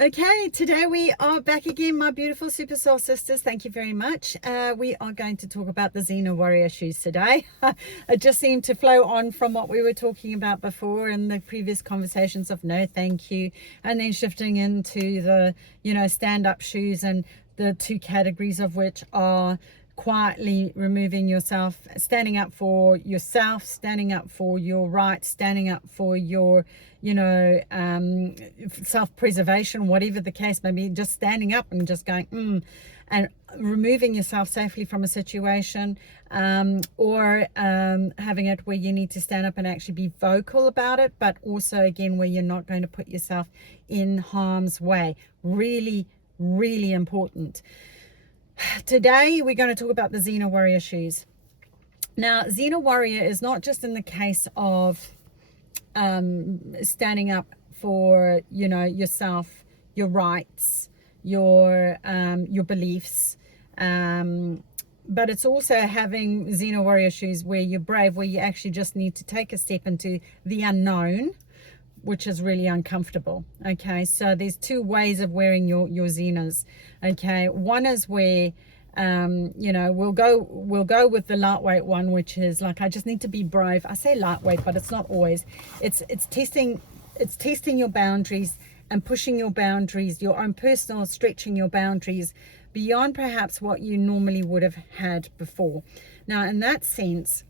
Okay, today we are back again, my beautiful super soul sisters. Thank you very much. We are going to talk about the Zena Warrior Shoes today. It just seemed to flow on from what we were talking about before in the previous conversations of no thank you, and then shifting into the, stand-up shoes, and the two categories of which are quietly removing yourself, standing up for yourself, standing up for your rights, standing up for your self-preservation, whatever the case may be, just standing up and just going and removing yourself safely from a situation, or having it where you need to stand up and actually be vocal about it, but also again where you're not going to put yourself in harm's way. Really, really important. Today we're going to talk about the Zena Warrior Shoes. Now, Zena Warrior is not just in the case of standing up for yourself, your rights, your beliefs, but it's also having Zena Warrior Shoes where you're brave, where you actually just need to take a step into the unknown, which is really uncomfortable. Okay, so there's two ways of wearing your Zenas. Okay, one is where we'll go with the lightweight one, which is like, I just need to be brave. I say lightweight, but it's not always. It's testing your boundaries and pushing your boundaries, your own personal stretching your boundaries beyond perhaps what you normally would have had before. Now, in that sense,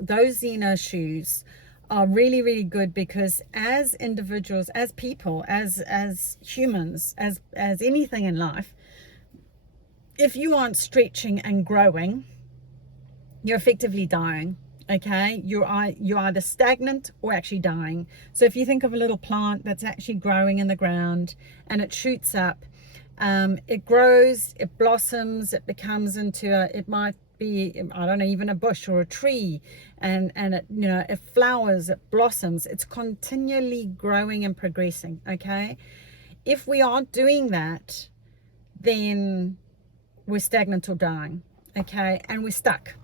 those Zena shoes are really, really good, because as individuals, as people, as humans, as anything in life, if you aren't stretching and growing, you're effectively dying. Okay, you're either stagnant or actually dying. So if you think of a little plant that's actually growing in the ground and it shoots up, it grows, it blossoms, it becomes into it might be, I don't know, even a bush or a tree, and it it flowers, it blossoms, it's continually growing and progressing. Okay, if we aren't doing that, then we're stagnant or dying. Okay, and we're stuck.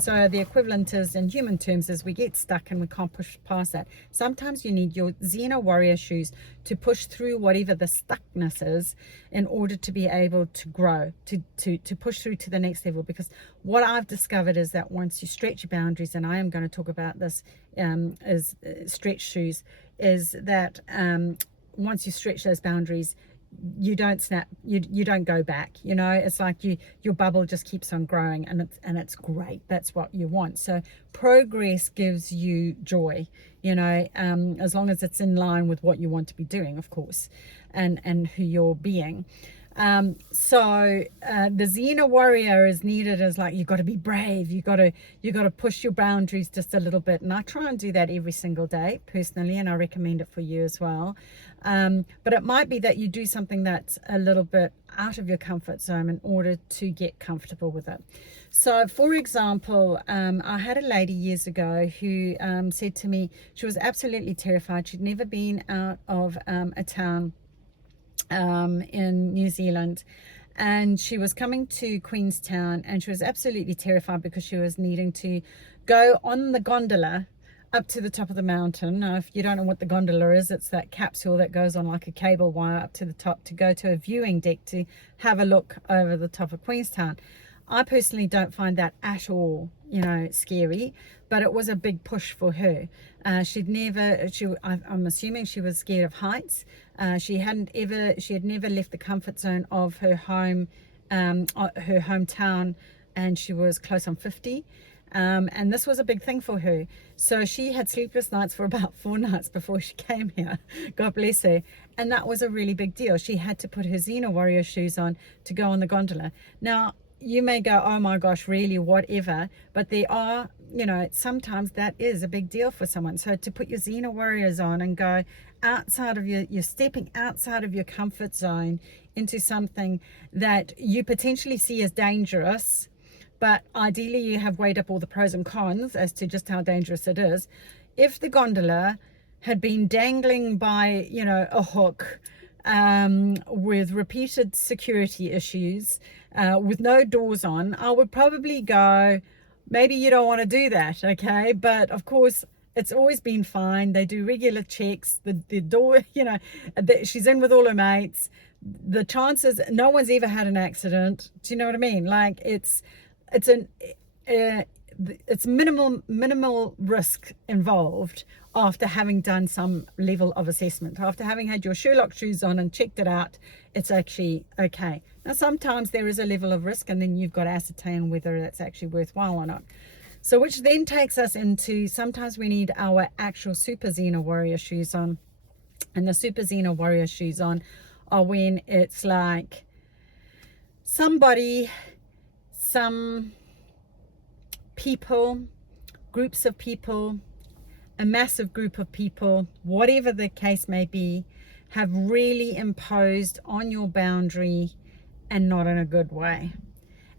So the equivalent is, in human terms, is we get stuck and we can't push past that. Sometimes you need your Zena Warrior Shoes to push through whatever the stuckness is, in order to be able to grow, to push through to the next level. Because what I've discovered is that once you stretch your boundaries, and I am going to talk about this as stretch shoes, is that once you stretch those boundaries, you don't snap, you don't go back. It's like your bubble just keeps on growing, and it's great. That's what you want. So progress gives you joy, as long as it's in line with what you want to be doing, of course, and who you're being. So the Zena Warrior is needed as, like, you've got to be brave, you got to push your boundaries just a little bit, and I try and do that every single day personally, and I recommend it for you as well. But it might be that you do something that's a little bit out of your comfort zone in order to get comfortable with it. So for example, I had a lady years ago who said to me she was absolutely terrified. She'd never been out of a town in New Zealand, and she was coming to Queenstown, and she was absolutely terrified because she was needing to go on the gondola up to the top of the mountain. Now, if you don't know what the gondola is, it's that capsule that goes on like a cable wire up to the top to go to a viewing deck to have a look over the top of Queenstown. I personally don't find that at all, scary, but it was a big push for her. I'm assuming she was scared of heights. She had never left the comfort zone of her home, her hometown, and she was close on 50. And this was a big thing for her. So she had sleepless nights for about 4 nights before she came here. God bless her. And that was a really big deal. She had to put her Zena Warrior shoes on to go on the gondola. Now, you may go, oh my gosh, really, whatever. But there are, sometimes that is a big deal for someone. So to put your Zena Warriors on and go outside of you're stepping outside of your comfort zone into something that you potentially see as dangerous, but ideally you have weighed up all the pros and cons as to just how dangerous it is. If the gondola had been dangling by, a hook, with repeated security issues, with no doors on, I would probably go, maybe you don't want to do that, okay? But of course, it's always been fine. They do regular checks. The door, she's in with all her mates. The chances, no one's ever had an accident. Do you know what I mean? Like it's an it's minimal risk involved after having done some level of assessment. After having had your Sherlock shoes on and checked it out, it's actually okay. Now sometimes there is a level of risk, and then you've got to ascertain whether that's actually worthwhile or not. So which then takes us into, sometimes we need our actual Super Zena Warrior shoes on. And the Super Zena Warrior shoes on are when it's like somebody, some people, groups of people, a massive group of people, whatever the case may be, have really imposed on your boundary, and not in a good way.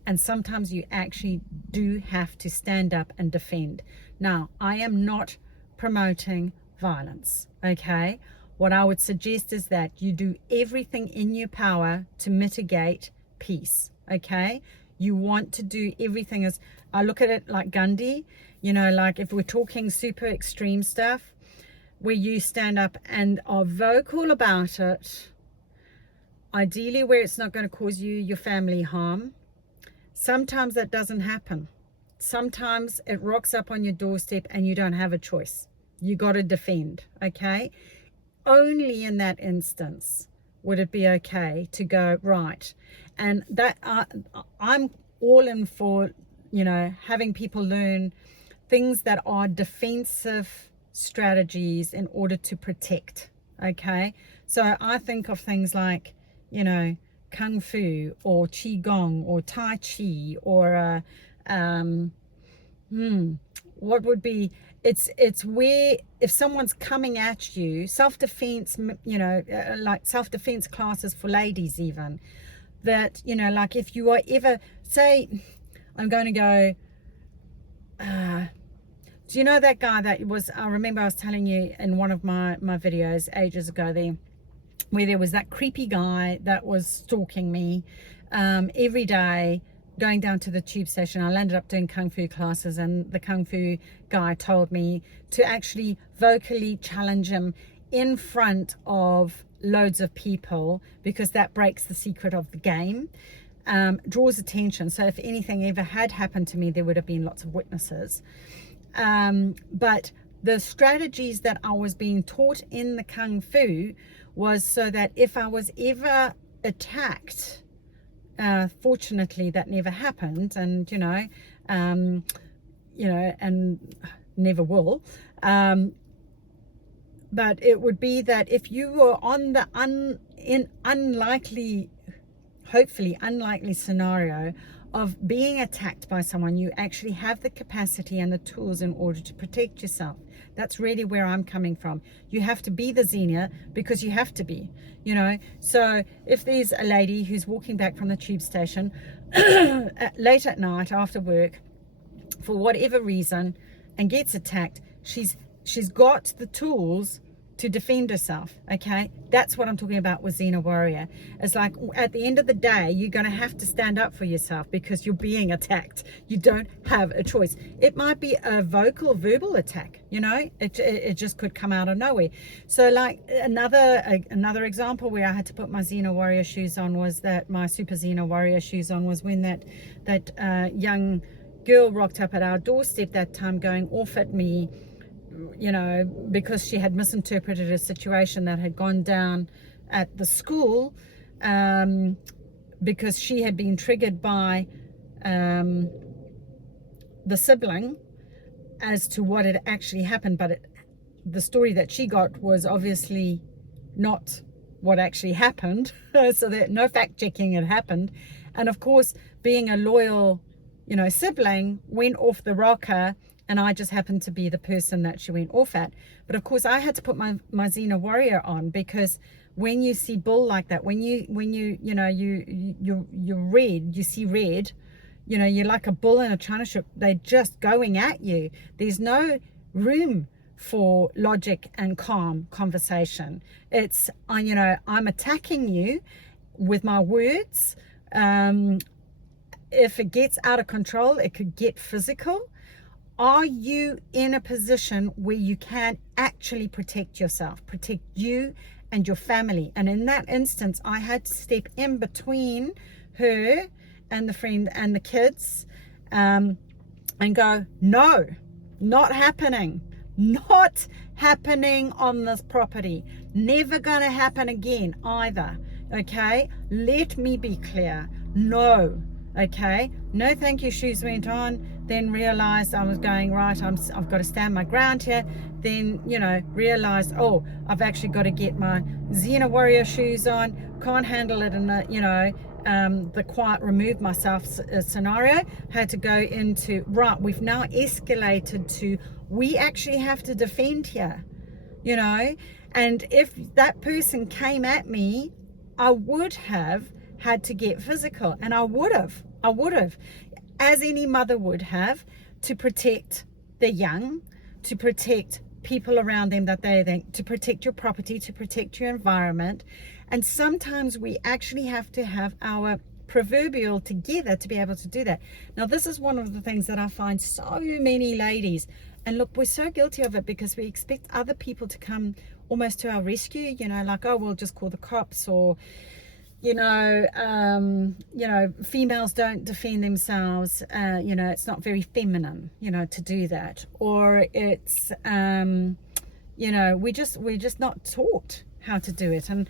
And sometimes you actually do have to stand up and defend. Now, I am not promoting violence, okay? What I would suggest is that you do everything in your power to mitigate peace, okay? You want to do everything. As I look at it like Gandhi, like if we're talking super extreme stuff, where you stand up and are vocal about it, ideally where it's not going to cause your family harm. Sometimes that doesn't happen. Sometimes it rocks up on your doorstep and you don't have a choice. You got to defend, okay? Only in that instance would it be okay to go, right. And that I'm all in for, having people learn things that are defensive strategies in order to protect, okay? So I think of things like, Kung Fu or Qigong or Tai Chi or what would be, it's where if someone's coming at you, self-defense, like self-defense classes for ladies even, that, like if you are ever, say, I'm going to go, do you know that guy that was, I remember I was telling you in one of my videos ages ago there, where there was that creepy guy that was stalking me every day going down to the tube station. I landed up doing Kung Fu classes, and the Kung Fu guy told me to actually vocally challenge him in front of loads of people, because that breaks the secret of the game, draws attention. So if anything ever had happened to me, there would have been lots of witnesses. But the strategies that I was being taught in the Kung Fu was so that if I was ever attacked, fortunately that never happened, and and never will, but it would be that if you were on the hopefully unlikely scenario of being attacked by someone, you actually have the capacity and the tools in order to protect yourself. That's really where I'm coming from. You have to be the Xenia because you have to be, So if there's a lady who's walking back from the tube station late at night after work for whatever reason and gets attacked, she's got the tools to defend herself, okay? That's what I'm talking about with Zena Warrior. It's like at the end of the day, you're going to have to stand up for yourself because you're being attacked. You don't have a choice. It might be a verbal attack, it just could come out of nowhere. So like another example where I had to put my Zena Warrior shoes on was that my Super Zena Warrior shoes on was when that young girl rocked up at our doorstep that time going off at me, because she had misinterpreted a situation that had gone down at the school, because she had been triggered by the sibling as to what had actually happened, but the story that she got was obviously not what actually happened. So that no fact checking had happened, and of course being a loyal sibling, went off the rocker, and I just happened to be the person that she went off at. But of course I had to put my Zena Warrior on, because when you see bull like that, when you're red, you see red, you're like a bull in a china shop. They're just going at you. There's no room for logic and calm conversation. It's I'm attacking you with my words. If it gets out of control, it could get physical. Are you in a position where you can actually protect yourself, protect you and your family? And in that instance, I had to step in between her and the friend and the kids, and go, no, not happening. Not happening on this property. Never gonna happen again either. Okay, let me be clear. No. Okay, no thank you. Shoes went on, then realized I was going, right, I've got to stand my ground here. Then, you know, realized, oh, I've actually got to get my Zena Warrior shoes on. Can't handle it in the, you know, the quiet remove myself scenario. Had to go into, right, we've now escalated to, we actually have to defend here, you know. And if that person came at me, I would have had to get physical, and I would have, as any mother would have, to protect the young, to protect people around them, to protect your property, to protect your environment. And sometimes we actually have to have our proverbial together to be able to do that. Now, this is one of the things that I find so many ladies, and look, we're so guilty of it because we expect other people to come almost to our rescue, you know, like, oh, we'll just call the cops, or you know, females don't defend themselves. You know, it's not very feminine, you know, to do that. Or it's, you know, we're just not taught how to do it. And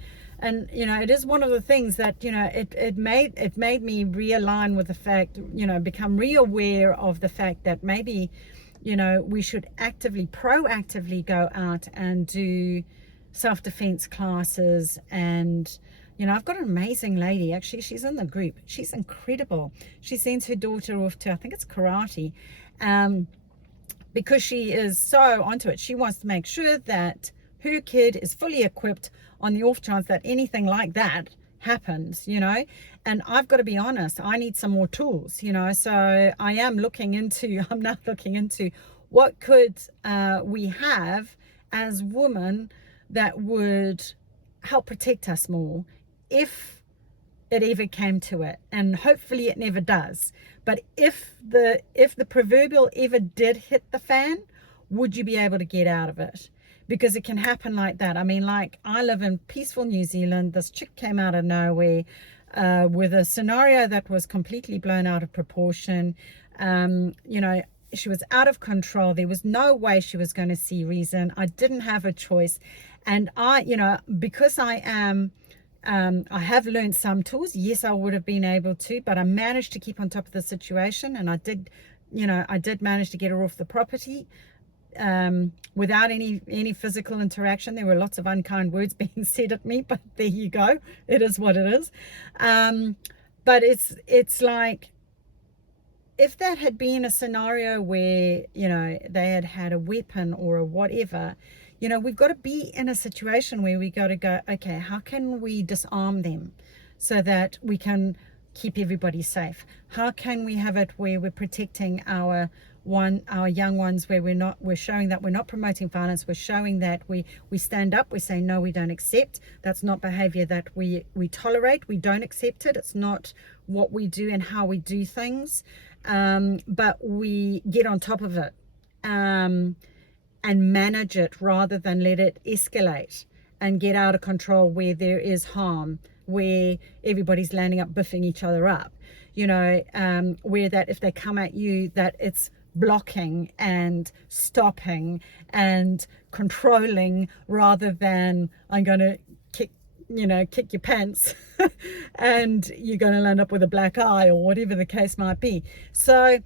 you know, it is one of the things that, you know, it made me realign with the fact, you know, become re-aware of the fact that maybe, you know, we should proactively go out and do self-defense classes. And you know, I've got an amazing lady, actually, she's in the group. She's incredible. She sends her daughter off to, I think it's karate, because she is so onto it. She wants to make sure that her kid is fully equipped on the off chance that anything like that happens, you know. And I've got to be honest, I need some more tools, you know. So I'm now looking into what could we have as women that would help protect us more, if it ever came to it. And hopefully it never does, but if the proverbial ever did hit the fan, would you be able to get out of it? Because it can happen like that. I mean, like, I live in peaceful New Zealand. This chick came out of nowhere with a scenario that was completely blown out of proportion. You know, she was out of control. There was no way she was going to see reason. I didn't have a choice. And I, you know, because I have learned some tools. Yes, I would have been able to, but I managed to keep on top of the situation. And I did manage to get her off the property without any physical interaction. There were lots of unkind words being said at me, but there you go. It is what it is. But it's like, if that had been a scenario where, you know, they had a weapon or a whatever, you know, we've got to be in a situation where we got to go, okay, how can we disarm them so that we can keep everybody safe? How can we have it where we're protecting our young ones, where we're showing that we're not promoting violence, we're showing that we stand up, we say, no, we don't accept. That's not behavior that we tolerate. We don't accept it. It's not what we do and how we do things. But we get on top of it. And manage it rather than let it escalate and get out of control where there is harm, where everybody's landing up biffing each other up, you know, where that if they come at you, that it's blocking and stopping and controlling, rather than, I'm going to kick your pants and you're going to land up with a black eye, or whatever the case might be. So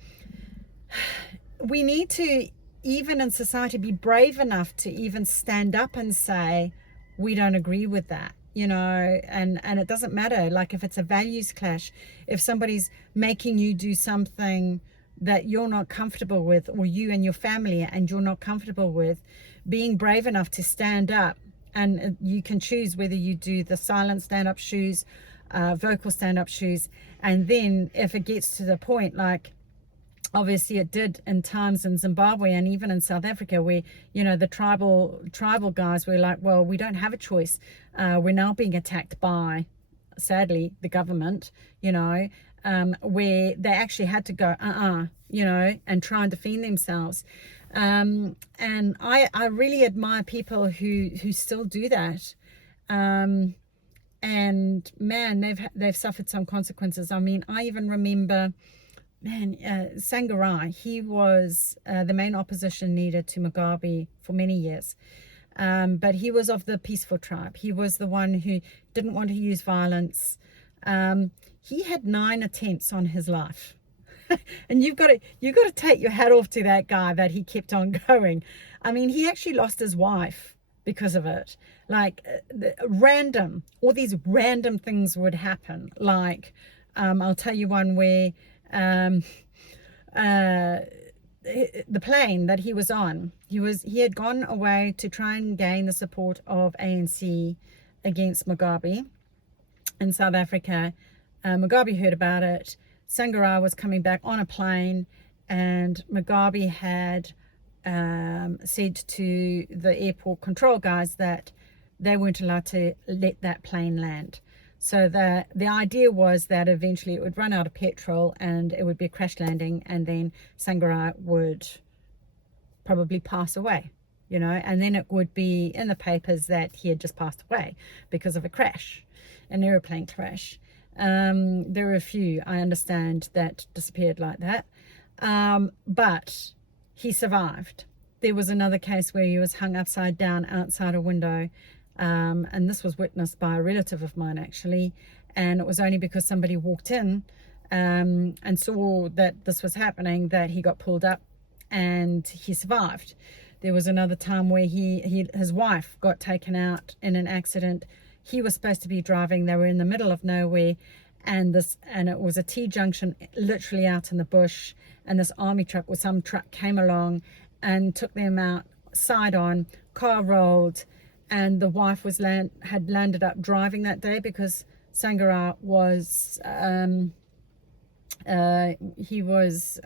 we need to, even in society, be brave enough to even stand up and say, we don't agree with that, you know. And it doesn't matter, like, if it's a values clash, if somebody's making you do something that you're not comfortable with, or you and your family and you're not comfortable with, being brave enough to stand up. And you can choose whether you do the silent stand-up shoes, vocal stand-up shoes. And then if it gets to the point, like obviously it did in times in Zimbabwe and even in South Africa, where, you know, the tribal guys were like, well, we don't have a choice. We're now being attacked by, sadly, the government, you know. where they actually had to go, you know, and try and defend themselves. And I really admire people who still do that. And man, they've suffered some consequences. I mean, I even remember, man, Sangarai, he was the main opposition leader to Mugabe for many years. But he was of the peaceful tribe. He was the one who didn't want to use violence. He had 9 attempts on his life. And you've got to take your hat off to that guy, that he kept on going. I mean, he actually lost his wife because of it. Like all these random things would happen. Like I'll tell you one where the plane that he was on, he had gone away to try and gain the support of ANC against Mugabe in South Africa. Mugabe heard about it. Sangarai was coming back on a plane, and Mugabe had said to the airport control guys that they weren't allowed to let that plane land. So the idea was that eventually it would run out of petrol and it would be a crash landing, and then Sangarai would probably pass away, you know, and then it would be in the papers that he had just passed away because of a crash, an aeroplane crash. There were a few, I understand, that disappeared like that. But he survived. There was another case where he was hung upside down outside a window. And this was witnessed by a relative of mine, actually. And it was only because somebody walked in and saw that this was happening that he got pulled up and he survived. There was another time where his wife got taken out in an accident. He was supposed to be driving. They were in the middle of nowhere, and it was a T-junction literally out in the bush, and this army truck or some truck came along and took them out side on. Car rolled, and the wife had landed up driving that day because Sangarai was he was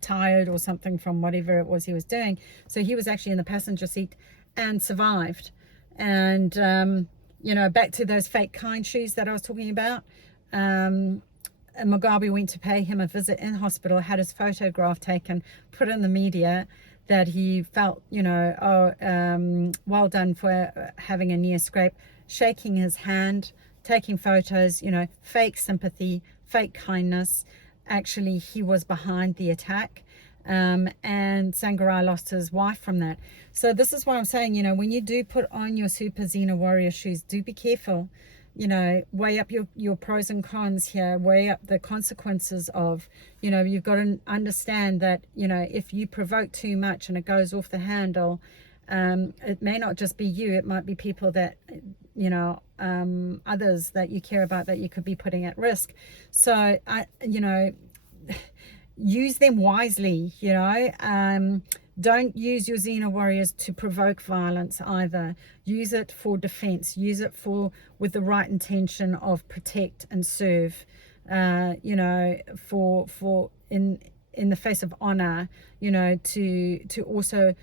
tired or something from whatever it was he was doing. So he was actually in the passenger seat and survived. And you know, back to those fake kind shoes that I was talking about. Mugabe went to pay him a visit in hospital, had his photograph taken, put in the media that he felt, you know, well done for having a near scrape, shaking his hand, taking photos, you know, fake sympathy, fake kindness. Actually, he was behind the attack. And Sangarai lost his wife from that. So this is what I'm saying, you know, when you do put on your super Zena Warrior shoes, do be careful, you know, weigh up your pros and cons here, weigh up the consequences of, you know, you've got to understand that, you know, if you provoke too much and it goes off the handle, it may not just be you, it might be people that, you know, others that you care about that you could be putting at risk. So, you know, use them wisely, you know. Don't use your Zena Warriors to provoke violence either. Use it for defense. Use it with the right intention of protect and serve, you know, for in the face of honor, you know, to also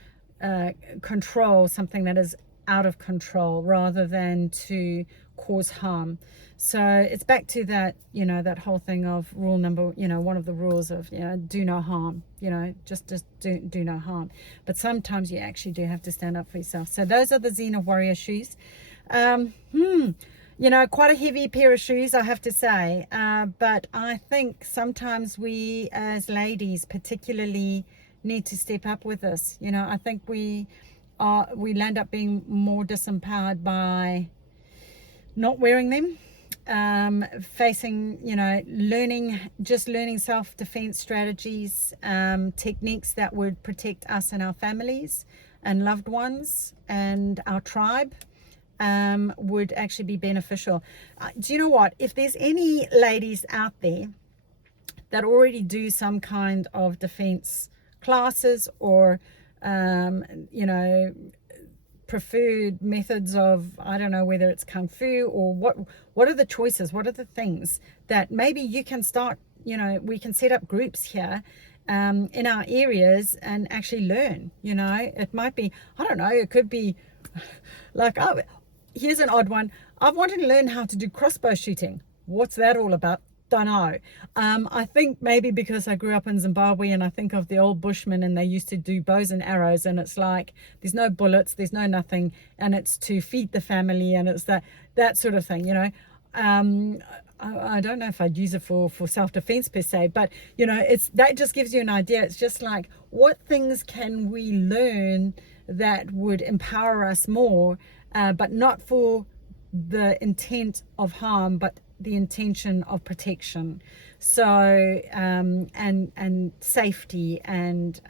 control something that is out of control rather than to cause harm. So it's back to that, you know, that whole thing of rule number, you know, one of the rules of, you know, do no harm, you know, just do no harm. But sometimes you actually do have to stand up for yourself. So those are the Zena Warrior shoes. You know, quite a heavy pair of shoes, I have to say. But I think sometimes we as ladies particularly need to step up with this. You know, I think we land up being more disempowered by not wearing them. Facing, you know, learning self-defense strategies, techniques that would protect us and our families and loved ones and our tribe, would actually be beneficial. Do you know what? If there's any ladies out there that already do some kind of defense classes or, you know, preferred methods of, I don't know whether it's kung fu or what are the choices, what are the things that maybe you can start, you know, we can set up groups here in our areas and actually learn, you know. It might be, I don't know, it could be like, oh, here's an odd one. I've wanted to learn how to do crossbow shooting. What's that all about? Don't know. I think maybe because I grew up in Zimbabwe and I think of the old Bushmen and they used to do bows and arrows, and it's like there's no bullets, there's no nothing, and it's to feed the family, and it's that sort of thing, you know. I don't know if I'd use it for self-defense per se, but you know, that just gives you an idea. It's just like, what things can we learn that would empower us more, but not for the intent of harm, but the intention of protection. So and safety, and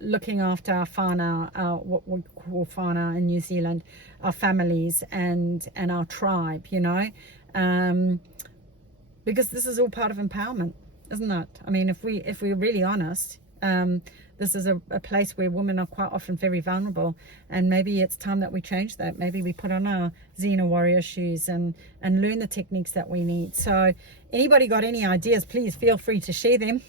looking after our whānau, what we call whānau in New Zealand, our families and our tribe, you know, because this is all part of empowerment, isn't it? I mean, if we're really honest, this is a place where women are quite often very vulnerable, and maybe it's time that we change that. Maybe we put on our Zena Warrior shoes and learn the techniques that we need. So anybody got any ideas, please feel free to share them.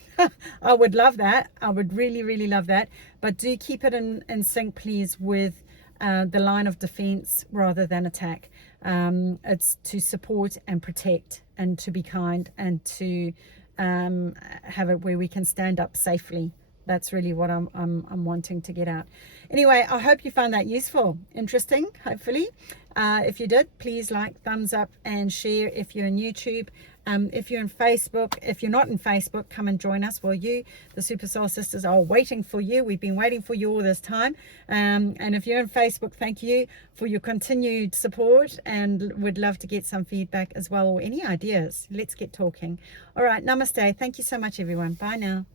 I would love that. I would really, really love that. But do keep it in sync, please, with the line of defense rather than attack. It's to support and protect, and to be kind, and to have it where we can stand up safely. That's really what I'm wanting to get out. Anyway, I hope you found that useful, interesting, hopefully. If you did, please like, thumbs up, and share if you're in YouTube. If you're in Facebook, if you're not in Facebook, come and join us, will you? The Super Soul Sisters are waiting for you. We've been waiting for you all this time. And if you're in Facebook, thank you for your continued support, and would love to get some feedback as well, or any ideas. Let's get talking. All right, namaste. Thank you so much, everyone. Bye now.